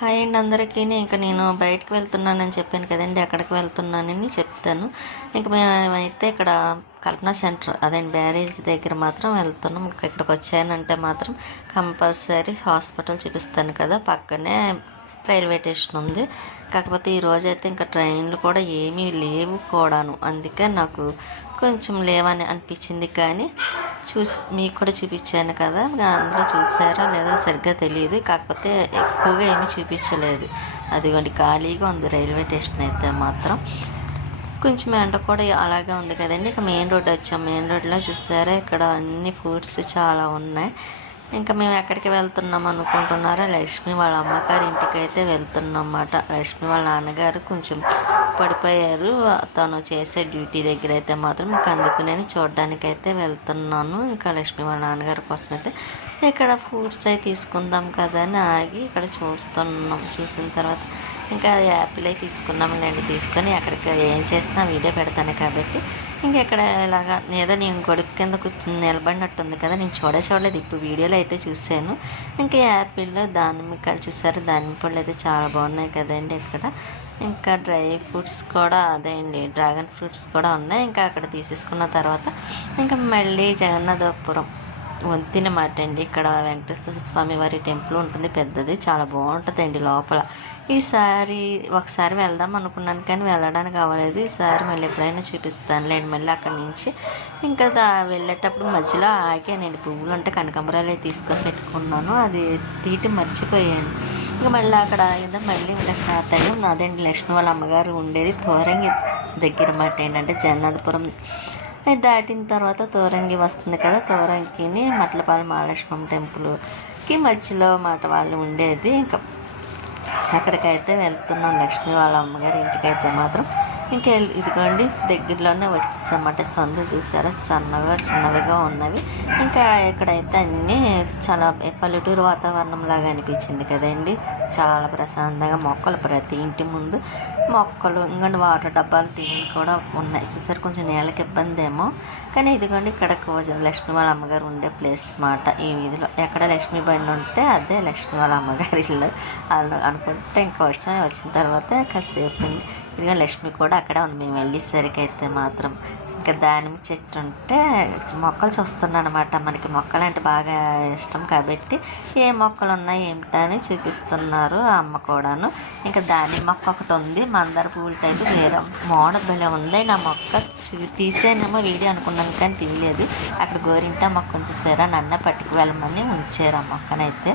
Hi అండి అందరికీ. ఇంకా నేను బయటకు వెళ్తున్నానని చెప్పాను కదండి ఎక్కడికి వెళ్తున్నానని చెప్తాను. ఇంకా మేమైతే ఇక్కడ కల్పన సెంటర్ అదే బ్యారేజ్ దగ్గర మాత్రం వెళ్తున్నాం. ఇంకా ఇక్కడికి వచ్చానంటే మాత్రం కంపల్సరీ హాస్పిటల్ చూపిస్తాను కదా పక్కనే రైల్వే స్టేషన్ ఉంది. కాకపోతే ఈ రోజైతే ఇంకా ట్రైన్లు కూడా ఏమీ లేవు కూడాను. అందుకే నాకు కొంచెం లేవని అనిపించింది కానీ చూసి మీకు కూడా చూపించాను కదా అందరూ చూసారా లేదా సరిగ్గా తెలియదు కాకపోతే ఎక్కువగా ఏమీ చూపించలేదు. అదిగోండి ఖాళీగా ఉంది రైల్వే స్టేషన్ అయితే మాత్రం. కొంచెం ఎండ కూడా అలాగే ఉంది కదండి. ఇక మెయిన్ రోడ్ వచ్చాం. మెయిన్ రోడ్లో చూసారా ఇక్కడ అన్ని ఫుడ్స్ చాలా ఉన్నాయి. ఇంకా మేము ఎక్కడికి వెళ్తున్నాం అనుకుంటున్నారా? లక్ష్మి వాళ్ళ అమ్మగారి ఇంటికి అయితే వెళ్తున్నాం అన్నమాట. లక్ష్మి వాళ్ళ నాన్నగారు కొంచెం పడిపోయారు. తను చేసే డ్యూటీ దగ్గర అయితే మాత్రం ఇంకా అందుకు నేను చూడడానికైతే వెళ్తున్నాను. ఇంకా లక్ష్మి వాళ్ళ నాన్నగారి కోసం అయితే ఇక్కడ ఫ్రూట్స్ అవి తీసుకుందాం కదా అని ఆగి ఇక్కడ చూస్తున్నాం. చూసిన తర్వాత ఇంకా యాపిల్ అయి తీసుకున్నాంలేండి. తీసుకొని అక్కడికి ఏం చేసినా వీడియో పెడతాను కాబట్టి ఇంకా ఇక్కడ ఇలాగా ఏదో నేను గొడుగు కింద కూర్చుని నిలబడినట్టుంది కదా నేను చూడే చూడలేదు. ఇప్పుడు వీడియోలో అయితే చూశాను. ఇంకా యాపిల్ దానిమ్మకాయలు చూసారు. దానిమ్మ పళ్ళు అయితే చాలా బాగున్నాయి కదండి ఇక్కడ. ఇంకా డ్రై ఫ్రూట్స్ కూడా అదే అండి. డ్రాగన్ ఫ్రూట్స్ కూడా ఉన్నాయి. ఇంకా అక్కడ తీసేసుకున్న తర్వాత ఇంకా మళ్ళీ జగన్నాథపురం వంతిన మాట అండి. ఇక్కడ వెంకటేశ్వర స్వామి వారి టెంపుల్ ఉంటుంది. పెద్దది చాలా బాగుంటుందండి లోపల. ఈసారి ఒకసారి వెళ్దాం అనుకున్నాను కానీ వెళ్ళడానికి అవ్వలేదు. ఈసారి మళ్ళీ ఎప్పుడైనా చూపిస్తానులేండి మళ్ళీ అక్కడి నుంచి. ఇంకా దా వెళ్ళేటప్పుడు మధ్యలో ఆగానండి పువ్వులు ఉంటే కనకాంబరాలు తీసుకొని పెట్టుకున్నాను. అది తీటి మర్చిపోయాను. ఇంకా మళ్ళీ అక్కడ ఏదో మళ్ళీ ఇంకా స్టార్ట్ అయ్యాం నాదండి లక్ష్మి వాళ్ళ అమ్మగారు ఉండేది తోరంగి దగ్గర మాట ఏంటంటే జగన్నాథపురం అది దాటిన తర్వాత తోరంగి వస్తుంది కదా తోరంగిని మట్లపాలెం మహాలక్ష్మం టెంపుల్కి మధ్యలో మాట వాళ్ళు ఉండేది. ఇంకా అక్కడికైతే వెళ్తున్నాం. లక్ష్మి వాళ్ళ అమ్మగారి ఇంటికైతే మాత్రం. ఇంకా ఇదిగోండి దగ్గరలోనే వచ్చేసామంటే. సందు చూసారా? సన్నగా చిన్నవిగా ఉన్నవి. ఇంకా ఇక్కడైతే అన్నీ చాలా పల్లెటూరు వాతావరణం లాగా అనిపించింది కదండి. చాలా ప్రశాంతంగా మొక్కలు ప్రతి ఇంటి ముందు మొక్కలు ఇంకండి వాటర్ డబ్బాలు టీవీలు కూడా ఉన్నాయి. చూసారు కొంచెం నీళ్ళకి ఇబ్బంది ఏమో కానీ ఇదిగోండి ఇక్కడ లక్ష్మీ వాళ్ళ అమ్మగారు ఉండే ప్లేస్ మాట ఈ వీధిలో. ఎక్కడ లక్ష్మీ బండి ఉంటే అదే లక్ష్మీ వాళ్ళ అమ్మగారి ఇల్లు. అనుకుంటే ఇంకా వచ్చాం. వచ్చిన తర్వాత కాసేపు ఇదిగో లక్ష్మి కూడా అక్కడే ఉంది. మేము వెళ్ళేసరికి అయితే మాత్రం ఇంకా దానిమ్మ చెట్టు ఉంటే మొక్కలు చూస్తున్నాను అనమాట మనకి మొక్కలు అంటే బాగా ఇష్టం కాబట్టి ఏ మొక్కలు ఉన్నాయి ఏమిటని అని చూపిస్తున్నారు ఆ అమ్మ కూడాను. ఇంకా దాని మొక్క ఒకటి ఉంది మందార పువ్వుల టైపు వేరే మోడ భలే ఉంది. నా మొక్క తీసేనేమో వీడియో అనుకున్నాను కానీ తీయలేదు. అక్కడ గోరింట మొక్కను చూసారా? నన్న పట్టుకు వెళ్ళమని ఉంచారు ఆ మొక్కనైతే.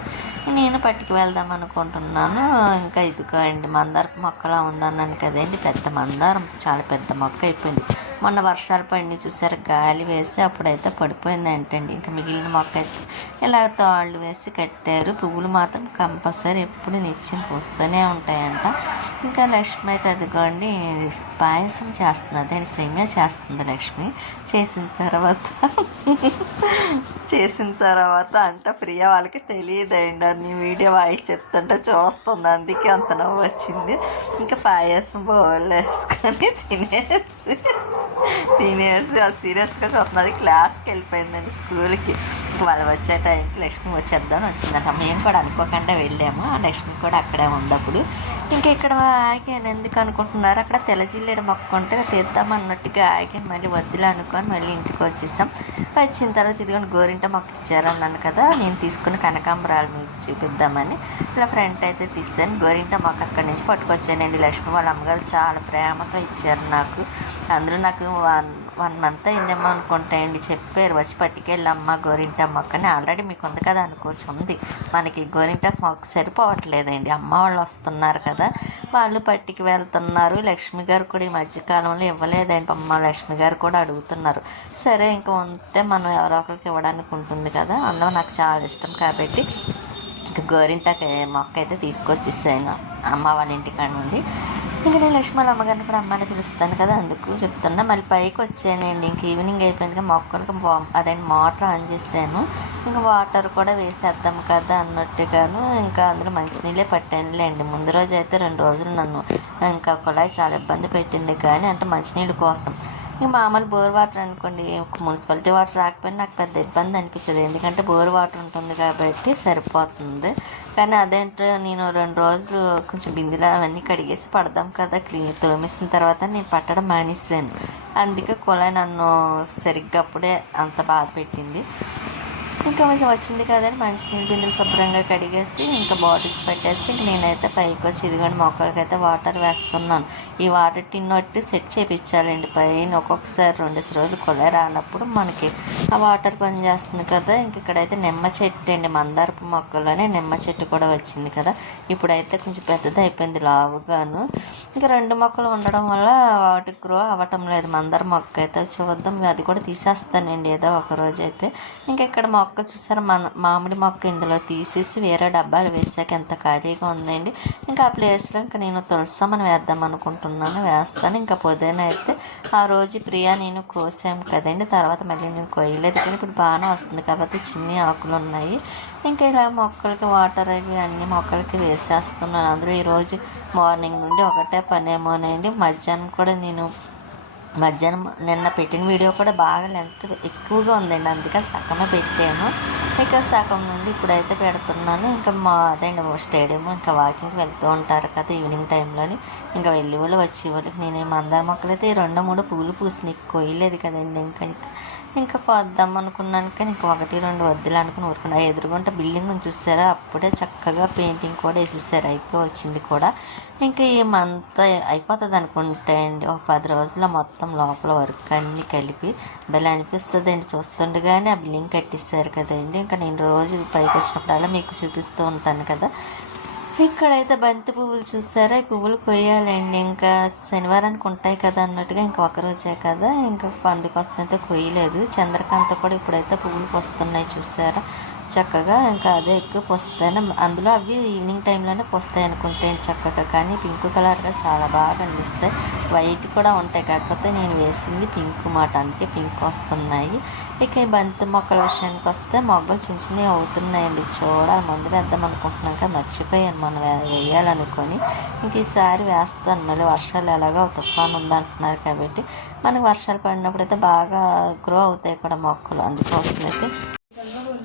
నేను పట్టుకు వెళ్దాం అనుకుంటున్నాను. ఇంకా ఇదిగో అండి మందార మొక్కలా ఉందన్నాను కదండి పెద్ద మందారం చాలా పెద్ద మొక్క అయిపోయింది. మొన్న వర్షాలు పడినాయి చూసారు గాలి వేసి అప్పుడైతే పడిపోయిందంటండి. ఇంకా మిగిలిన మొక్క అయితే ఇలా తాళ్ళు వేసి కట్టారు. పువ్వులు మాత్రం కంపల్సరీ ఎప్పుడు నిత్యం పూస్తూనే ఉంటాయంట. ఇంకా లక్ష్మి అయితే అదిగోండి పాయసం చేస్తుంది. అదే సేమియా చేస్తుంది లక్ష్మి. చేసిన తర్వాత చేసిన తర్వాత అంట ప్రియ వాళ్ళకి తెలియదండి. అది వీడియో వాయిస్ చెప్తుంటే చూస్తుంది. అందుకే అంత నవ్వు వచ్చింది. ఇంకా పాయసం బౌల్ వేసుకొని తినేసి తినేసి అది సీరియస్గా చూస్తుంది అది క్లాస్కి వెళ్ళిపోయిందండి స్కూల్కి ఇంక వాళ్ళు వచ్చే టైంకి లక్ష్మి వచ్చేద్దామని వచ్చిందంట. మేము కూడా అనుకోకుండా వెళ్ళాము. ఆ లక్ష్మి కూడా అక్కడే ఉన్నప్పుడు ఇంకా ఇక్కడ ఆగాను. ఎందుకు అనుకుంటున్నారు? అక్కడ తెల్లజిల్లేడు మొక్కుంటే తీద్దాం అన్నట్టుగా ఆగి మళ్ళీ వద్దులే అనుకొని మళ్ళీ ఇంటికి వచ్చేసాం. వచ్చిన తర్వాత ఇదిగోండి గోరింట మొక్క ఇచ్చారన్నాను కదా నేను తీసుకుని కనకాంబరాలు మీకు చూపిద్దామని. ఇలా ఫ్రంట్ అయితే తీసాను. గోరింట మొక్క అక్కడి నుంచి పట్టుకొచ్చానండి లక్ష్మి. వాళ్ళ అమ్మగారు చాలా ప్రేమతో ఇచ్చారు నాకు. అందులో నాకు వన్ మంత్ అయిందేమో అనుకుంటాయండి చెప్పారు వచ్చి పట్టుకెళ్ళమ్మ గోరింట మొక్కని ఆల్రెడీ మీకు ఉంది కదా అనుకోవచ్చు ఉంది మనకి గోరింట మొక్క సరిపోవట్లేదండి. అమ్మ వాళ్ళు వస్తున్నారు కదా. వాళ్ళు పట్టుకు వెళ్తున్నారు. లక్ష్మి గారు కూడా ఈ మధ్యకాలంలో ఇవ్వలేదండి. అమ్మ లక్ష్మి గారు కూడా అడుగుతున్నారు. సరే ఇంకా ఉంటే మనం ఎవరో ఒకరికి ఇవ్వడానికి ఉంటుంది కదా. అందులో నాకు చాలా ఇష్టం కాబట్టి గోరింట మొక్క అయితే తీసుకొచ్చి ఇస్తాను అమ్మ వాళ్ళ ఇంటికాడ నుండి. ఇంకా నేను లక్ష్మణ అమ్మగారిని కూడా అమ్మని పిలుస్తాను కదా అందుకు చెప్తున్నా. మళ్ళీ పైకి వచ్చానండి. ఇంక ఈవినింగ్ అయిపోయింది కదా మొక్కలకు వా- అదేంటి మోటార్ ఆన్ చేశాను. ఇంకా వాటర్ కూడా వేసేద్దాం కదా అన్నట్టుగాను ఇంకా అందులో మంచినీళ్ళే పట్టానులేండి. ముందు రోజు అయితే రెండు రోజులు నన్ను ఇంకా కుళాయి చాలా ఇబ్బంది పెట్టింది కానీ అంటే మంచినీళ్ళ కోసం. ఇంక మామూలు బోర్ వాటర్ అనుకోండి మున్సిపాలిటీ వాటర్ రాకపోయినా నాకు పెద్ద ఇబ్బంది అనిపించదు. ఎందుకంటే బోర్ వాటర్ ఉంటుంది కాబట్టి సరిపోతుంది. కానీ అదేంటో నేను రెండు రోజులు కొంచెం బిందెలు అవన్నీ కడిగేసి పడదాం కదా క్లీన్ తోమేసిన తర్వాత నేను పట్టడం మానేసాను అందుకే కుళాయి నన్ను సరిగ్గా అప్పుడే అంత బాధ పెట్టింది. ఇంకా కొంచెం వచ్చింది కదని మంచినీళ్ళు బిందులు శుభ్రంగా కడిగేసి ఇంకా బాటిల్స్ పెట్టేసి ఇంక నేనైతే పైకి వచ్చి ఇదిగోండి అయితే వాటర్ వేస్తున్నాను. ఈ వాటర్ టిన్ ఒకటి సెట్ చేయించాలండి పైన ఒక్కొక్కసారి రెండు రోజులు కొలే రానప్పుడు మనకి ఆ వాటర్ పని చేస్తుంది కదా. ఇంక ఇక్కడైతే నిమ్మ చెట్టు అండి. మందారపు మొక్కలోనే నిమ్మ చెట్టు కూడా వచ్చింది కదా. ఇప్పుడైతే కొంచెం పెద్దది అయిపోయింది లావుగాను. ఇంకా రెండు మొక్కలు ఉండడం వల్ల వాటికి గ్రో అవ్వటం లేదు. మందార మొక్క అయితే చూద్దాం అది కూడా తీసేస్తానండి. ఏదో ఒక రోజు అయితే ఇంకా ఇక్కడ మొక్క మొక్క చూసారా? మన మామిడి మొక్క ఇందులో తీసేసి వేరే డబ్బాలు వేసాక ఎంత ఖాళీగా ఉందండి. ఇంకా ఆ ప్లేస్లో ఇంకా నేను తులసమ్మని వేద్దాం అనుకుంటున్నాను. వేస్తాను. ఇంకా పొద్దున అయితే ఆ రోజు ప్రియా నేను కోసాము కదండి. తర్వాత మళ్ళీ నేను కొయ్యలేదు కానీ ఇప్పుడు బాగానే వస్తుంది కాబట్టి చిన్ని ఆకులు ఉన్నాయి. ఇంకా ఇలా మొక్కలకి వాటర్ అవి అన్ని మొక్కలకి వేసేస్తున్నాను. అందులో ఈరోజు మార్నింగ్ నుండి ఒకటే పనేమోనండి. మధ్యాహ్నం కూడా నేను మధ్యాహ్నం నిన్న పెట్టిన వీడియో కూడా బాగా లెంత్ ఎక్కువగా ఉందండి. అందుకే సగమే పెట్టాను. ఇక సగం నుండి ఇప్పుడైతే పెడుతున్నాను. ఇంకా మా అదేండి స్టేడియం ఇంకా వాకింగ్కి వెళ్తూ ఉంటారు కదా ఈవినింగ్ టైంలోని. ఇంకా వెళ్ళి వాళ్ళు వచ్చి వాళ్ళకి నేను మందార మొక్కలు అయితే ఈ రెండు మూడు పూలు పూసినాయి కొయ్యలేదు కదండి. ఇంకా అయితే ఇంకా కొద్దాం అనుకున్నాను కానీ ఇంకా ఒకటి రెండు వద్దులు అనుకుని ఊరుకున్నా. ఎదురుగుంట బిల్డింగ్ చూసారా? అప్పుడే చక్కగా పెయింటింగ్ కూడా వేసేసారు. అయిపోయి వచ్చింది కూడా. ఇంకా ఈ మంత్ అయిపోతుంది అనుకుంటే అండి. ఒక పది రోజుల మొత్తం లోపల వర్క్ అన్నీ కలిపి భలే అనిపిస్తుంది అండి చూస్తుండగానే ఆ లింక్ కట్టిస్తారు కదండి. ఇంకా నేను రోజు పైకి వచ్చినప్పుడల్లా మీకు చూపిస్తూ ఉంటాను కదా. ఇక్కడైతే బంతి పువ్వులు చూసారా? ఈ పువ్వులు కొయ్యాలండి. ఇంకా శనివారానికి ఉంటాయి కదా అన్నట్టుగా ఇంకా ఒకరోజే కదా. ఇంకా అందుకోసం అయితే కొయ్యలేదు. చంద్రకాంత కూడా ఇప్పుడైతే పువ్వులు వస్తున్నాయి చూసారా? చక్కగా ఇంకా అదే ఎక్కువ పోస్తాను అందులో అవి ఈవినింగ్ టైంలోనే పొస్తాయి అనుకుంటాను చక్కగా. కానీ పింక్ కలర్గా చాలా బాగా కనిపిస్తాయి. వైట్ కూడా ఉంటాయి. కాకపోతే నేను వేసింది పింక్ మాట. అందుకే పింక్ వస్తున్నాయి. ఇక ఈ బంతి మొక్కల విషయానికి వస్తే మొగ్గలు చిన్న చిన్నవి అవుతున్నాయండి. చూడాలి. ముందు వేద్దాం అనుకుంటున్నాం కదా మర్చిపోయాను. మనం వేయాలనుకొని ఇంక ఈసారి వేస్తాను. మళ్ళీ వర్షాలు ఎలాగో తుఫాను ఉందంటున్నారు కాబట్టి మనకు వర్షాలు పడినప్పుడు అయితే బాగా గ్రో అవుతాయి కూడా మొక్కలు. అందుకోసం అయితే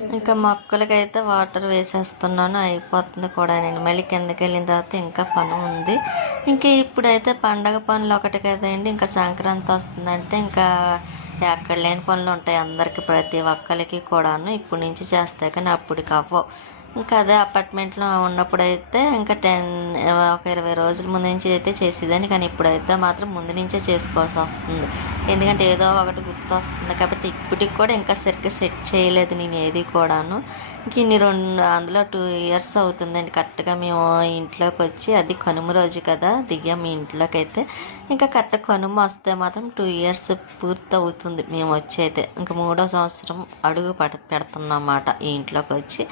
ఇంకా మొక్కలకైతే వాటర్ వేసేస్తున్నాను అయిపోతుంది కూడా నేను. మళ్ళీ కిందకి వెళ్ళిన తర్వాత ఇంకా పని ఉంది. ఇంకా ఇప్పుడైతే పండగ పనులు ఒకటి కదండి ఇంకా సంక్రాంతి వస్తుందంటే ఇంకా ఎక్కడ లేని పనులు ఉంటాయి అందరికి ప్రతి ఒక్కరికి కూడాను. ఇప్పటి నుంచి చేస్తే కానీ అప్పటికి అవ్వవు. ఇంకా అదే అపార్ట్మెంట్లో ఉన్నప్పుడైతే ఇంకా టెన్ ఒక ఇరవై రోజుల ముందు నుంచి అయితే చేసేదాన్ని. కానీ ఇప్పుడైతే మాత్రం ముందు నుంచే చేసుకోవాల్సి వస్తుంది. ఎందుకంటే ఏదో ఒకటి గుర్తు వస్తుంది కాబట్టి ఇప్పటికి కూడా ఇంకా సరిగ్గా సెట్ చేయలేదు నేను ఏది కూడాను. ఇంక ఇన్ని రెండు అందులో టూ ఇయర్స్ అవుతుందండి. కరెక్ట్గా మేము ఇంట్లోకి వచ్చి అది కనుమ రోజు కదా దిగాం మీ ఇంట్లోకి అయితే ఇంకా కరెక్ట్ కనుమ వస్తే మాత్రం టూ ఇయర్స్ పూర్తి అవుతుంది. మేము వచ్చి అయితే ఇంకా మూడో సంవత్సరం అడుగు పడ పెడుతున్నమాట ఈ ఇంట్లోకి వచ్చి.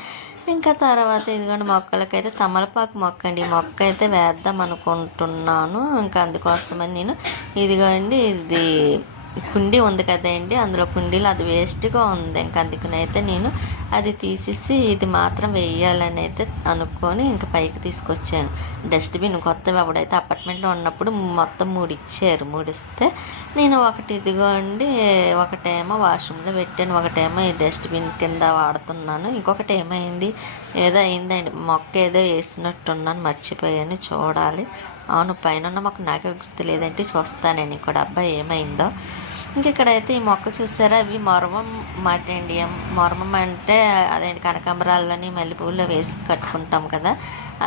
ఇంకా తర్వాత ఇదిగోండి మొక్కలకైతే తమలపాకు మొక్క అండి మొక్క అయితే వేద్దాం అనుకుంటున్నాను. ఇంకా అందుకోసమని నేను ఇదిగోండి ఇది కుండీ ఉంది కదండి. అందులో కుండీలో అది వేస్ట్గా ఉంది. ఇంకా అందుకనైతే నేను అది తీసేసి ఇది మాత్రం వేయాలని అయితే అనుకొని ఇంకా పైకి తీసుకొచ్చాను. డస్ట్బిన్ కొత్తవి అప్పుడైతే అపార్ట్మెంట్లో ఉన్నప్పుడు మొత్తం మూడు ఇచ్చారు నేను ఒకటి ఇదిగోండి ఒకటేమో వాష్రూమ్లో పెట్టాను. ఒకటేమో ఈ డస్ట్బిన్ కింద వాడుతున్నాను. ఇంకొకటి ఏమైంది? ఏదో అయిందండి. మొక్క ఏదో వేసినట్టున్నాను. మర్చిపోయాను. చూడాలి. అవును పైన ఉన్న మాకు నాకే గుర్తు లేదంటే చూస్తానండి కూడా అబ్బాయి ఏమైందో. ఇంక ఇక్కడైతే ఈ మొక్క చూసారా అవి మొరమం మాట అండి. మొరమం అంటే అదేంటి కనకాంబరాల్లోని మల్లెపూలు వేసి కట్టుకుంటాం కదా.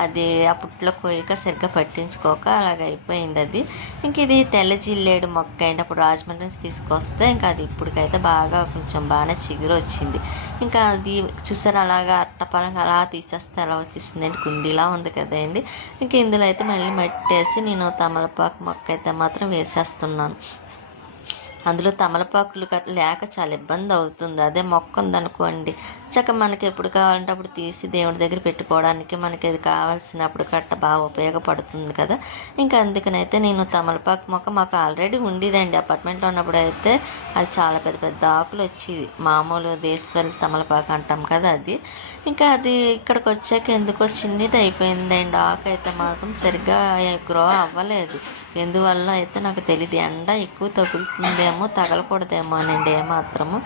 అది అప్పట్లో కోయక సరిగ్గా పట్టించుకోక అలాగ అయిపోయింది అది. ఇంక ఇది తెల్ల జిల్లేడు మొక్క అండి. అప్పుడు రాజమండ్రి నుంచి తీసుకొస్తే ఇంకా అది ఇప్పటికైతే బాగా కొంచెం బాగానే చిగురు వచ్చింది. ఇంకా అది చూసారా అలాగా అట్టపరంగా అలా తీసేస్తే అలా వచ్చేసింది అండి? కుండీలా ఉంది కదండి ఇంక ఇందులో అయితే మళ్ళీ మట్టేసి నేను తమలపాకు మొక్క అయితే మాత్రం వేసేస్తున్నాను. అందులో తమలపాకులు లేక చాలా ఇబ్బంది అవుతుంది. అదే మొక్క ఉందనుకోండి చక్క మనకి ఎప్పుడు కావాలంటే అప్పుడు తీసి దేవుడి దగ్గర పెట్టుకోవడానికి మనకి అది కావాల్సినప్పుడు కట్ట బాగా ఉపయోగపడుతుంది కదా. ఇంకా అందుకనైతే నేను తమలపాకు మొక్క మాకు ఆల్రెడీ ఉండేదండి. అపార్ట్మెంట్లో ఉన్నప్పుడు అయితే అది చాలా పెద్ద పెద్ద ఆకులు వచ్చేది మామూలు దేశవాళీ తమలపాకు అంటాం కదా అది. ఇంకా అది ఇక్కడికి వచ్చాక ఎందుకో చిన్నది అయిపోయిందండి. ఆకు అయితే మాత్రం సరిగ్గా గ్రో అవ్వలేదు. ఎందువల్ల అయితే నాకు తెలియదు ఎండ ఎక్కువ తగులుతుందేమో తగలకూడదేమో అనండి ఏమాత్రము.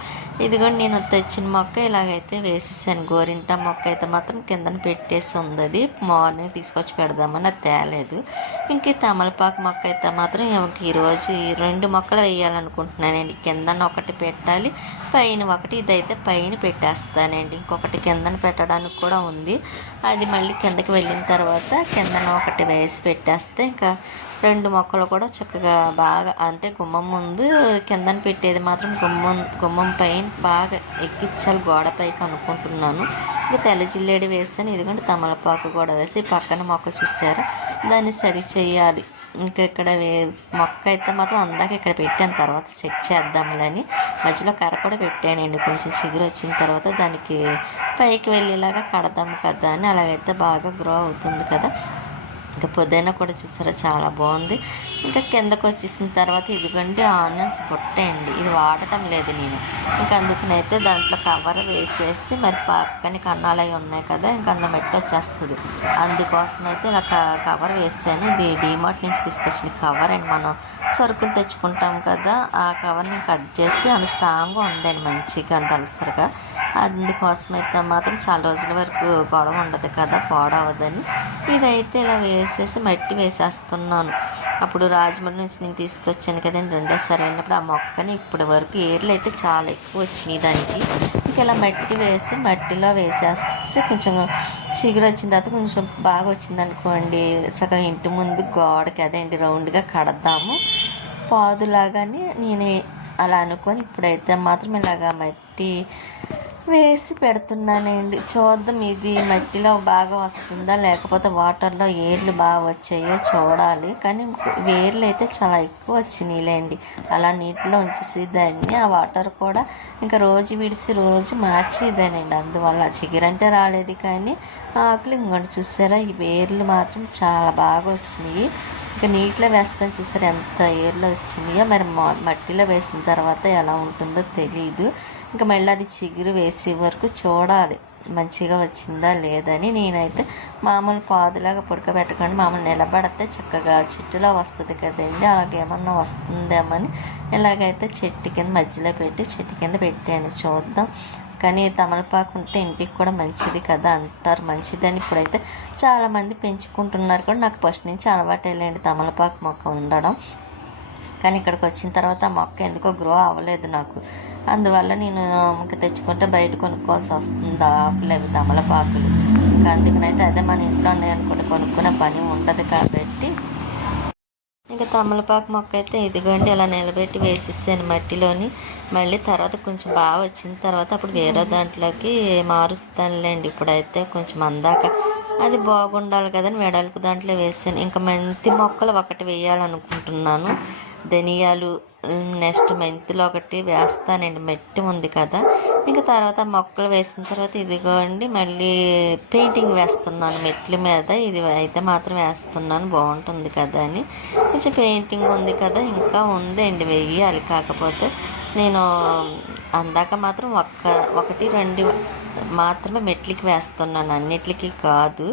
ఇదిగోండి నేను తెచ్చిన మొక్క ఇలాగైతే అయితే వేసేసాను గోరింట మొక్క అయితే మాత్రం కిందన పెట్టేసి ఉంది అది మార్నింగ్ తీసుకొచ్చి పెడదామని అది తేలేదు. ఇంక తమలపాకు మొక్క అయితే మాత్రం ఇంక ఈరోజు ఈ రెండు మొక్కలు వేయాలనుకుంటున్నానండి. కిందన ఒకటి పెట్టాలి పైన ఒకటి ఇదైతే పైన పెట్టేస్తానండి. ఇంకొకటి కిందన పెట్టడానికి కూడా ఉంది. అది మళ్ళీ కిందకి వెళ్ళిన తర్వాత కిందన ఒకటి వేసి పెట్టేస్తే ఇంకా రెండు మొక్కలు కూడా చక్కగా బాగా అంటే గుమ్మం ముందు కిందన పెట్టేది మాత్రం గుమ్మం గుమ్మం పైన బాగా ఎక్కించాలి గోడ పైకి అనుకుంటున్నాను. ఇంకా తెల్ల జిల్లేడి వేసాను ఇదిగోండి తమలపాకు కూడా వేసి పక్కన మొక్క చూసారు దాన్ని సరి చేయాలి. ఇంకా ఇక్కడ వే మొక్క అయితే మాత్రం అందాక ఇక్కడ పెట్టాను. తర్వాత సెట్ చేద్దాంలని. మధ్యలో కర్ర కూడా పెట్టానండి. కొంచెం చిగురు వచ్చిన తర్వాత దానికి పైకి వెళ్ళేలాగా కడదాము కదా అని. అలాగైతే బాగా గ్రో అవుతుంది కదా. ఇంకా పుదీనా కూడా చూసారా చాలా బాగుంది. ఇంకా కిందకు వచ్చేసిన తర్వాత ఇదిగోండి ఆనియన్స్ బుట్ట అండి ఇది వాడటం లేదు నేను. ఇంకా అందుకనైతే దాంట్లో కవర్ వేసేసి మరి పక్కన కన్నాలు అవి ఉన్నాయి కదా ఇంకా అంత మెట్టి వచ్చేస్తుంది. అందుకోసం అయితే ఇలా క- కవర్ వేసాను. ఇది డీమార్ట్ నుంచి తీసుకొచ్చిన కవర్ అండి. మనం సరుకులు తెచ్చుకుంటాం కదా ఆ కవర్ని కట్ చేసి అంత స్ట్రాంగ్గా ఉందండి మంచిగా అంత అలసరగా. అందుకోసం అయితే మాత్రం చాలా రోజుల వరకు గొడవ ఉండదు కదా పాడవదని ఇదైతే ఇలా వేసేసి మట్టి వేసేస్తున్నాను. అప్పుడు రాజమండ్రి నుంచి నేను తీసుకొచ్చాను కదండి రెండోసారి వెళ్ళినప్పుడు ఆ మొక్కని ఇప్పటి వరకు ఏర్లు అయితే చాలా ఎక్కువ వచ్చినాయి దానికి. ఇంక ఇలా మట్టి వేసి మట్టిలో వేసేస్తే కొంచెం చిగురు వచ్చిన తర్వాత కొంచెం బాగా వచ్చింది అనుకోండి. చక్కగా ఇంటి ముందు గోడకి అదేంటి రౌండ్గా కడదాము పాదులాగానే నేను అలా అనుకొని ఇప్పుడైతే మాత్రం ఇలాగా మట్టి వేసి పెడుతున్నానండి. చూద్దాం ఇది మట్టిలో బాగా వస్తుందా లేకపోతే వాటర్లో ఏర్లు బాగా వచ్చాయో చూడాలి. కానీ వేర్లు అయితే చాలా ఎక్కువ వచ్చినాయిలేండి. అలా నీటిలో ఉంచేసి దాన్ని ఆ వాటర్ కూడా ఇంకా రోజు విడిసి రోజు మార్చేదానండి. అందువల్ల చిగురంటే రాలేదు కానీ ఆకులు ఇంకోటి చూసారా ఈ వేర్లు మాత్రం చాలా బాగా వచ్చినాయి. ఇంకా నీటిలో వేస్తాం చూసారు? ఎంత ఏర్లో వచ్చినాయో? మరి మా- మట్టిలో వేసిన తర్వాత ఎలా ఉంటుందో తెలియదు ఇంకా మళ్ళీ అది చిగురు వేసే వరకు చూడాలి. మంచిగా వచ్చిందా లేదని నేనైతే మామూలు పాదులాగా పుడకబెట్టకుండా మామూలు నిలబడితే చక్కగా చెట్టులో వస్తుంది కదండి. అలాగే ఏమన్నా వస్తుందేమని ఇలాగైతే చెట్టు కింద మధ్యలో పెట్టి చెట్టు కింద పెట్టాను. చూద్దాం. కానీ తమలపాకు ఉంటే ఇంటికి కూడా మంచిది కదా అంటారు. మంచిదని ఇప్పుడైతే చాలామంది పెంచుకుంటున్నారు కూడా. నాకు ఫస్ట్ నుంచి అలవాటు వెళ్ళండి తమలపాకు మొక్క ఉండడం. కానీ ఇక్కడికి వచ్చిన తర్వాత ఆ మొక్క ఎందుకో గ్రో అవ్వలేదు నాకు. అందువల్ల నేను ఇంకా తెచ్చుకుంటే బయట కొనుక్కోవాల్సి వస్తుంది ఆ ఆకులు అవి తమలపాకులు అందుకనైతే అదే మన ఇంట్లో ఉన్నాయి అనుకుంటే కొనుక్కునే పని ఉండదు కాబట్టి ఇంకా తమలపాకు మొక్క అయితే ఇదిగోండి అలా నిలబెట్టి వేసేసాను మట్టిలోని. మళ్ళీ తర్వాత కొంచెం బాగా వచ్చిన తర్వాత అప్పుడు వేరే దాంట్లోకి మారుస్తానులేండి. ఇప్పుడైతే కొంచెం అందాక. అది బాగుండాలి కదని వెడల్పు దాంట్లో వేసాను. ఇంకా మెంతి మొక్కలు ఒకటి వేయాలనుకుంటున్నాను. ధనియాలు నెక్స్ట్ మెంతులు ఒకటి వేస్తానండి. మెట్టి ఉంది కదా. ఇంకా తర్వాత మొక్కలు వేసిన తర్వాత ఇదిగోండి మళ్ళీ పెయింటింగ్ వేస్తున్నాను మెట్ల మీద. ఇది అయితే మాత్రం వేస్తున్నాను బాగుంటుంది కదా అని. కొంచెం పెయింటింగ్ ఉంది కదా ఇంకా ఉందండి వెయ్యాలి కాకపోతే. నేను అందాక మాత్రం ఒక్క ఒకటి రెండు మాత్రమే మెట్లకి వేస్తున్నాను. అన్నిటికి కాదు.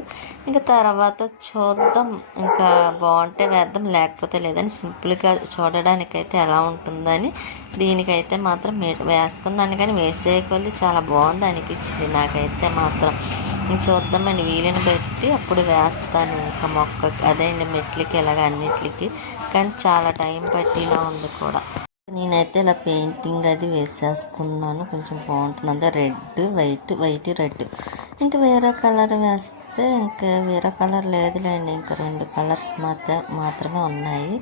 ఇంకా తర్వాత చూద్దాం. ఇంకా బాగుంటే వేద్దాం లేకపోతే లేదని సింపుల్గా చూడడానికైతే ఎలా ఉంటుందని దీనికైతే మాత్రం వేస్తున్నాను. కానీ వేసే కొద్ది చాలా బాగుంది అనిపించింది నాకైతే మాత్రం. ఇంక చూద్దామండి. వీలుని బట్టి అప్పుడు వేస్తాను. ఇంకా మొక్కకి అదే అండి మెట్లకి ఇలాగ అన్నిటికి కానీ చాలా టైం పట్టిలా ఉంది కూడా. నేనైతే ఇలా పెయింటింగ్ అది వేసేస్తున్నాను. కొంచెం బాగుంటుంది. అంటే రెడ్ వైట్ వైట్ రెడ్. ఇంకా వేరే కలర్ వేస్తే ఇంకా వేరే కలర్ లేదులేండి. ఇంకా రెండు కలర్స్ మాత్ర మాత్రమే ఉన్నాయి.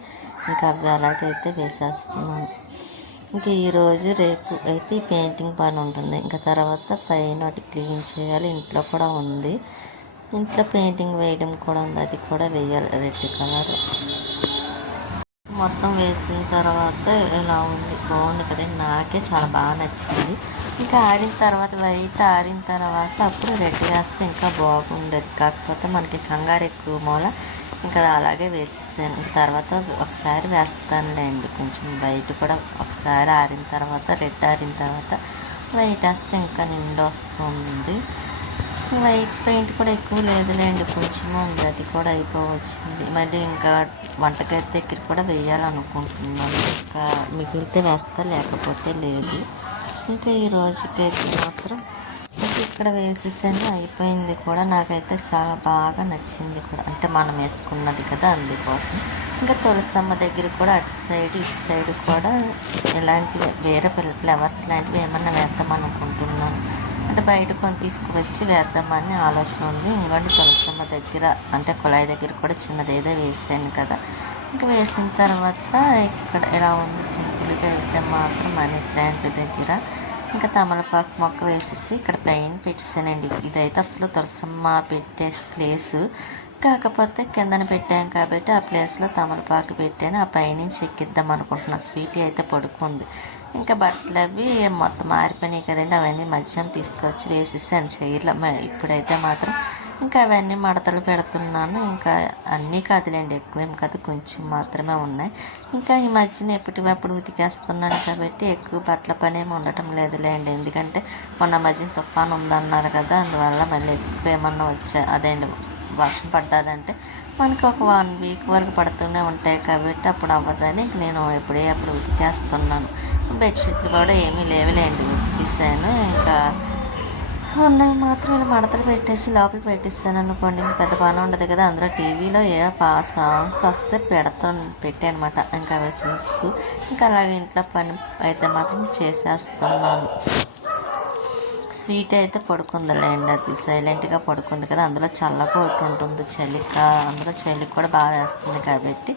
ఇంకా అవి అలాగైతే వేసేస్తున్నాను. ఇంకా ఈరోజు రేపు అయితే ఈ పెయింటింగ్ పని ఉంటుంది. ఇంకా తర్వాత పైన ఒకటి క్లీన్ చేయాలి. ఇంట్లో కూడా ఉంది. ఇంట్లో పెయింటింగ్ వేయడం కూడా ఉంది. అది కూడా వేయాలి. Red colour. మొత్తం వేసిన తర్వాత ఇలా ఉంది? బాగుంది కదండి. నాకే చాలా బాగా నచ్చింది. ఇంకా ఆరిన తర్వాత వైట్ ఆరిన తర్వాత అప్పుడు రెడ్ వేస్తే ఇంకా బాగుండేది. కాకపోతే మనకి కంగారు ఎక్కువ మూల ఇంకా అలాగే వేసేసాను. తర్వాత ఒకసారి వేస్తానులేండి కొంచెం వైట్ కూడా ఒకసారి ఆరిన తర్వాత రెడ్ ఆరిన తర్వాత వైట్ వేస్తే ఇంకా నిండు వస్తుంది. వైట్ పెయింట్ కూడా ఎక్కువ లేదులేండి కొంచెం ఉంది. అది కూడా అయిపోవచ్చింది. మళ్ళీ ఇంకా వంటగది దగ్గర కూడా వేయాలనుకుంటున్నాను. ఇంకా మిగిలితే వేస్తా లేకపోతే లేదు. ఇంకా ఈ రోజుకైతే మాత్రం ఇక్కడ వేసేసాను అయిపోయింది కూడా. నాకైతే చాలా బాగా నచ్చింది కూడా. అంటే మనం వేసుకున్నది కదా అందుకోసం. ఇంకా తులసమ్మ దగ్గర కూడా అటు సైడ్ ఇటు సైడ్ కూడా ఇలాంటివి వేరే ఫ్లవర్స్ లాంటివి ఏమన్నా వేద్దాం అనుకుంటున్నాను అంటే బయట కొని తీసుకువచ్చి వేద్దామని ఆలోచన ఉంది. ఇంకోటి తులసమ్మ దగ్గర అంటే కుళాయి దగ్గర కూడా చిన్నది ఏదో వేసాను కదా. ఇంకా వేసిన తర్వాత ఇక్కడ ఎలా ఉంది? సింపుల్గా అయితే మాత్రం మనీ ప్లాంట్ దగ్గర ఇంకా తమలపాకు మొక్క వేసేసి ఇక్కడ పైన పెట్టేసానండి. ఇదైతే అసలు తులసమ్మ పెట్టే ప్లేసు. కాకపోతే కిందన పెట్టాం కాబట్టి ఆ ప్లేస్లో తమలపాకు పెట్టాను. ఆ పైనుంచి ఎక్కిద్దాం అనుకుంటున్నా. స్వీట్ అయితే పడుకుంది. ఇంకా బట్టలు అవి మొత్తం మారిపోయినాయి కదండి. అవన్నీ మధ్యాహ్నం తీసుకొచ్చి వేసేసాను చైర్లో ఇప్పుడైతే మాత్రం ఇంకా అవన్నీ మడతలు పెడుతున్నాను. ఇంకా అన్నీ కాదులేండి ఎక్కువేం కాదు. కొంచెం మాత్రమే ఉన్నాయి. ఇంకా ఈ మధ్యన ఎప్పటికప్పుడు ఉతికేస్తున్నాను కాబట్టి ఎక్కువ బట్టల పని ఏమి ఉండటం లేదులేండి. ఎందుకంటే మొన్న మధ్యన తుఫాను ఉందన్నారు కదా అందువల్ల మళ్ళీ ఎక్కువ ఏమన్నా వచ్చా అదేండి వర్షం పడ్డదంటే మనకి ఒక వన్ వీక్ వరకు పడుతూనే ఉంటాయి కాబట్టి అప్పుడు అవ్వదని నేను ఎప్పుడే అప్పుడు ఉతికేస్తున్నాను. బెడ్షీట్లు కూడా ఏమీ లేవులేండి ఉతికేసాను ఇంకా ఉన్నవి మాత్రం ఇలా మడతలు పెట్టేసి లోపల పెట్టేస్తాను అనుకోండి ఇంక పెద్ద పని ఉండదు కదా. అందులో టీవీలో ఏ పా సాంగ్స్ వస్తే పెడతా పెట్టానమాట. ఇంకా అవి చూస్తూ ఇంకా అలాగే ఇంట్లో పని అయితే మాత్రం చేసేస్తున్నాను. స్వీట్ అయితే పడుకుందిలేండి. అది సైలెంట్గా పడుకుంది కదా అందులో చల్లగా ఒకటి ఉంటుంది చలిక. అందులో చలి కూడా బాగా వేస్తుంది కాబట్టి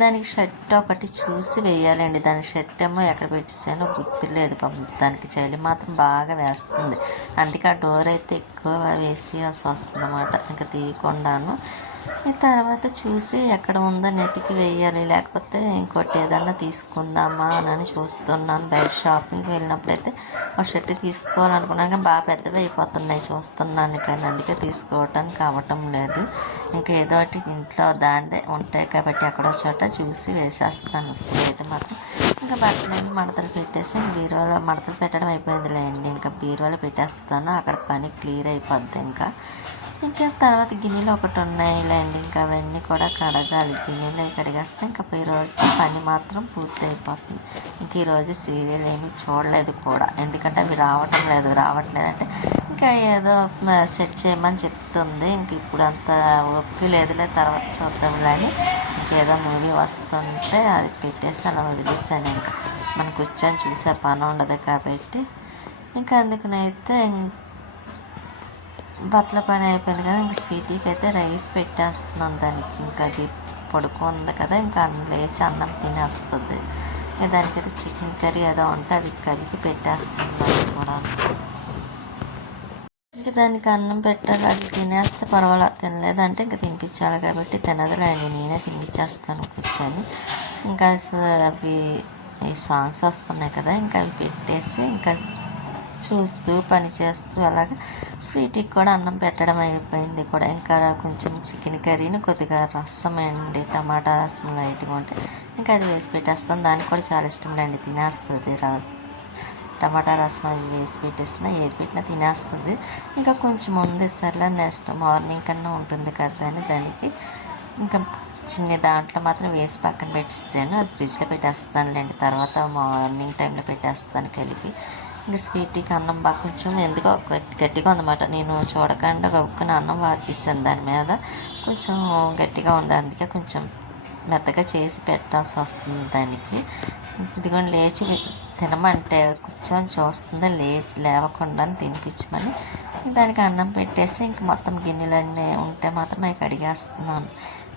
దానికి షర్ట్ ఒకటి చూసి వేయాలండి. దాని షర్ట్ ఏమో ఎక్కడ పెట్టేసానో గుర్తులేదు పాపం. దానికి చలి మాత్రం బాగా వేస్తుంది. అందుకే ఆ డోర్ అయితే ఎక్కువ వేసి వస్తుంది అనమాట ఇంకా తీయకుండాను తర్వాత చూసి ఎక్కడ ఉందో నెతికి వేయాలి లేకపోతే ఇంకోటి ఏదన్నా తీసుకుందామా అని చూస్తున్నాను. బయట షాపింగ్కి వెళ్ళినప్పుడైతే ఒక షర్ట్ తీసుకోవాలనుకున్నాను కానీ బాగా పెద్దవి అయిపోతున్నాయి చూస్తున్నాను కానీ అందుకే తీసుకోవటానికి అవ్వటం లేదు. ఇంకా ఏదో ఒకటి ఇంట్లో దాందే ఉంటాయి కాబట్టి ఎక్కడో చోట చూసి వేసేస్తాను. అయితే మాత్రం ఇంకా బట్టలన్నీ మడతలు పెట్టేసి బీరువాలో మడతలు పెట్టడం అయిపోయిందిలేండి. ఇంకా బీరువాలో పెట్టేస్తాను. అక్కడ పని క్లియర్ అయిపోద్ది ఇంకా. ఇంకా తర్వాత గిన్నెలు ఒకటి ఉన్నాయిలేండి ఇంకా అవన్నీ కూడా కడగాలి గిన్నెలు కడిగేస్తే ఇంకా ఈ రోజు పని మాత్రం పూర్తి అయిపోతుంది ఇంక ఈరోజు సీరియల్ ఏమి చూడలేదు కూడా. ఎందుకంటే అవి రావటం లేదు రావట్లేదు అంటే ఇంకా ఏదో సెట్ చేయమని చెప్తుంది. ఇంక ఇప్పుడు అంత ఓపిక లేదులే తర్వాత చూద్దాంలే అని ఇంకేదో మూవీ వస్తుంటే అది పెట్టేసి అలా వదిలేసాను ఇంకా. మనం కూర్చొని చూసే పని ఉండదు కాబట్టి. ఇంకా అందుకనైతే బట్టల పని అయిపోయింది కదా ఇంక స్వీటీకి అయితే రైస్ పెట్టేస్తున్నాను దానికి. ఇంకా అది పడుకుంది కదా ఇంకా అన్నం లేచి అన్నం తినేస్తుంది. దానికైతే చికెన్ కర్రీ ఏదో ఉంటే అది కలిపి పెట్టేస్తున్నాను కూడా. ఇంకా దానికి అన్నం పెట్టాలి అది తినేస్తే పర్వాలేదు తినలేదంటే ఇంకా తినిపించాలి కాబట్టి తినదులేండి నేనే తినిపించేస్తాను కూర్చొని. ఇంకా అవి ఈ సాంగ్స్ వస్తున్నాయి కదా ఇంకా అవి పెట్టేసి ఇంకా చూస్తూ పని చేస్తూ అలాగా స్వీట్కి కూడా అన్నం పెట్టడం అయిపోయింది కూడా. ఇంకా కొంచెం చికెన్ కర్రీని కొద్దిగా రసం అండి టమాటా రసం లైట్గా ఉంటే. ఇంకా అది వేసి పెట్టేస్తాను దానికి కూడా చాలా ఇష్టం లేండి తినేస్తుంది రసం. టమాటా రసం అవి వేసి పెట్టేసిన ఏది పెట్టినా తినేస్తుంది. ఇంకా కొంచెం ఉంది సర్లే నెక్స్ట్ మార్నింగ్ కన్నా ఉంటుంది కదా అని దానికి ఇంకా చిన్న దాంట్లో మాత్రం వేసి పక్కన పెట్టేసాను. అది ఫ్రిడ్జ్లో పెట్టేస్తానులేండి తర్వాత మార్నింగ్ టైంలో పెట్టేస్తాను కలిపి. ఇంకా స్వీట్కి అన్నం బాగా కొంచెం ఎందుకో గట్టి- గట్టిగా ఉందన్నమాట. నేను చూడకుండా కప్పుకుని అన్నం వాచేసాను దాని మీద. కొంచెం గట్టిగా ఉంది అందుకే కొంచెం మెత్తగా చేసి పెట్టాల్సి వస్తుంది దానికి. ఇదిగోండి లేచి తినమంటే కూర్చొని చూస్తుందా లేచి లేవకుండా తినిపించమని దానికి అన్నం పెట్టేసి ఇంక మొత్తం గిన్నెలన్నీ ఉంటే మాత్రం అవి కడిగేస్తున్నాను.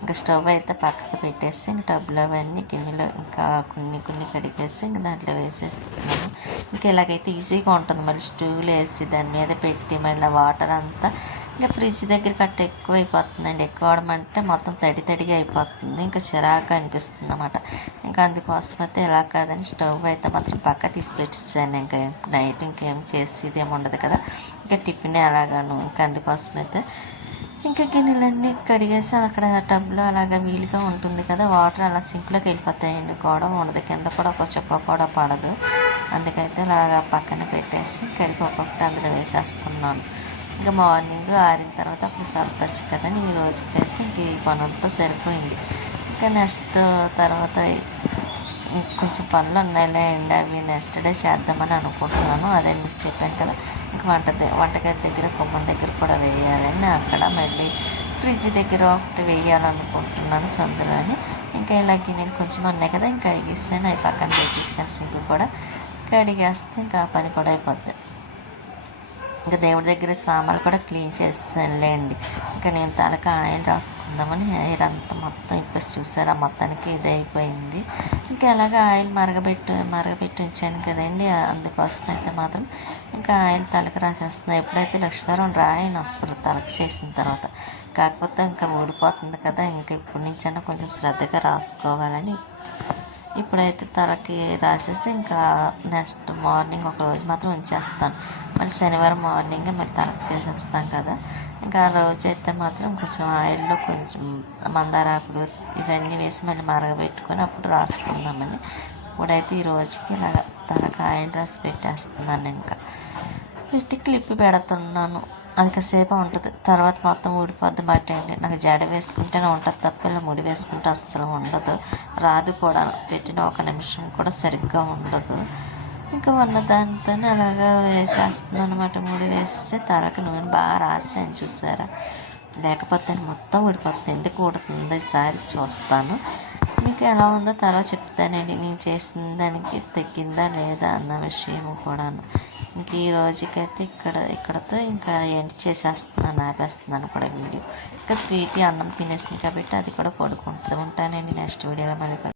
ఇంకా స్టవ్ అయితే పక్కకు పెట్టేసి ఇంక టబ్లో అవన్నీ గిన్నెలో ఇంకా కొన్ని కొన్ని కడిగేసి ఇంక దాంట్లో వేసేస్తున్నాను. ఇంకా ఇలాగైతే ఈజీగా ఉంటుంది మళ్ళీ స్టూలు వేసి దాని మీద పెట్టి మళ్ళీ వాటర్ అంతా ఇంకా ఫ్రిడ్జ్ దగ్గర కట్ట ఎక్కువ అయిపోతుందండి. ఎక్కువ అవడమంటే మొత్తం తడి తడిగా అయిపోతుంది. ఇంకా చిరాకు అనిపిస్తుంది అన్నమాట. ఇంకా అందుకోసం అయితే ఎలా కాదని స్టవ్ అయితే మాత్రం పక్క తీసి పెట్టేసాను. ఇంకా నైట్ ఇంకేం చేసి ఇదేమి ఉండదు కదా. ఇంకా టిఫిన్ ఎలాగాను ఇంకా అందుకోసం అయితే ఇంకా గిన్నెలన్నీ కడిగేసి అక్కడ టబ్లో అలాగా వీలుగా ఉంటుంది కదా వాటర్ అలా సింక్లోకి వెళ్ళిపోతాయండి. గోడ ఉండదు కింద కూడా ఒక చుక్క కూడా పడదు. అందుకైతే అలాగా పక్కన పెట్టేసి కడిగి ఒక్కొక్కటి అందులో వేసేస్తున్నాను. ఇంకా మార్నింగ్ ఆరిన తర్వాత అప్పుడు సరిపచ్చు కదా ఈ రోజుకైతే ఇంక ఈ పనంతా సరిపోయింది. ఇంకా నెక్స్ట్ తర్వాత కొంచెం పనులు ఉన్నాయిలే అండి. అవి నెక్స్ట్ డే చేద్దామని అనుకుంటున్నాను. అదే మీకు చెప్పాను కదా. ఇంకా వంట వంటగది దగ్గర కుమ్మం దగ్గర కూడా వేయాలని అక్కడ మళ్ళీ ఫ్రిడ్జ్ దగ్గర ఒకటి వేయాలనుకుంటున్నాను సందులో అని ఇంకా ఇలాగే నేను కొంచెం ఉన్నాయి కదా ఇంకా కడిగిస్తాను అవి పక్కన పెట్టిస్తాను. సింక్ కూడా ఇంకా కడిగేస్తే ఇంకా ఆ పని కూడా అయిపోతుంది ఇంకా దేవుడి దగ్గర సామాన్లు కూడా క్లీన్ చేస్తానులేండి ఇంకా నేను తలకి ఆయిల్ రాసుకుందామని హెయిర్ అంతా మొత్తం ఇప్పుడు చూసారా? మొత్తానికి ఇది అయిపోయింది. ఇంకా ఎలాగ ఆయిల్ మరగబెట్టు మరగబెట్టి ఉంచాను కదండి. అందుకోసం అయితే మాత్రం ఇంకా ఆయిల్ తలకి రాసేస్తున్నాను ఎప్పుడైతే లక్ష్మీవారం రాయని వస్తారు తలకి చేసిన తర్వాత. కాకపోతే ఇంకా ఊడిపోతుంది కదా. ఇంకా ఇప్పటి నుంచైనా కొంచెం శ్రద్ధగా రాసుకోవాలని ఇప్పుడైతే తలకి రాసేసి ఇంకా నెక్స్ట్ మార్నింగ్ ఒక రోజు మాత్రం ఉంచేస్తాను. మళ్ళీ శనివారం మార్నింగ్ మళ్ళీ తలకు చేసేస్తాం కదా. ఇంకా ఆ రోజు అయితే మాత్రం కొంచెం ఆయిల్లో కొంచెం మందారాకులు ఇవన్నీ వేసి మళ్ళీ మరగబెట్టుకొని అప్పుడు రాసుకుందామని. ఇప్పుడైతే ఈ రోజుకి ఇలా తలకి ఆయిల్ రాసి పెట్టేస్తున్నాను ఇంకా. పెట్టి క్లిప్ పెడుతున్నాను. అది కాసేపు ఉంటుంది. తర్వాత మొత్తం ఊడిపోద్ది బట్ట అండి. నాకు జడ వేసుకుంటేనే ఉంటుంది తప్ప ఇలా ముడి వేసుకుంటే అస్సలు ఉండదు. రాదు కూడా. పెట్టిన ఒక నిమిషం కూడా సరిగ్గా ఉండదు. ఇంకా ఉన్న దానితో అలాగా వేసేస్తున్నాను అనమాట ముడి వేస్తే తలకి నూనె బాగా రాసాను చూసారా? లేకపోతే మొత్తం ఊడిపోతుంది ఎందుకు ఊడుతుంది ఈసారి చూస్తాను. మీకు ఎలా ఉందో తర్వాత చెప్తానండి. నేను చేసిన దానికి తగ్గిందా లేదా అన్న విషయం కూడాను. ఇంక ఈ రోజుకైతే ఇక్కడ ఇక్కడతో ఇంకా ఎండ్ చేసేస్తున్నాను ఆపేస్తున్నాను కూడా వీడియో. ఇంకా స్వీట్ అన్నం తినేసింది కాబట్టి అది కూడా పడుకుంటుంది. ఉంటానండి నెక్స్ట్ వీడియోలో మళ్ళీ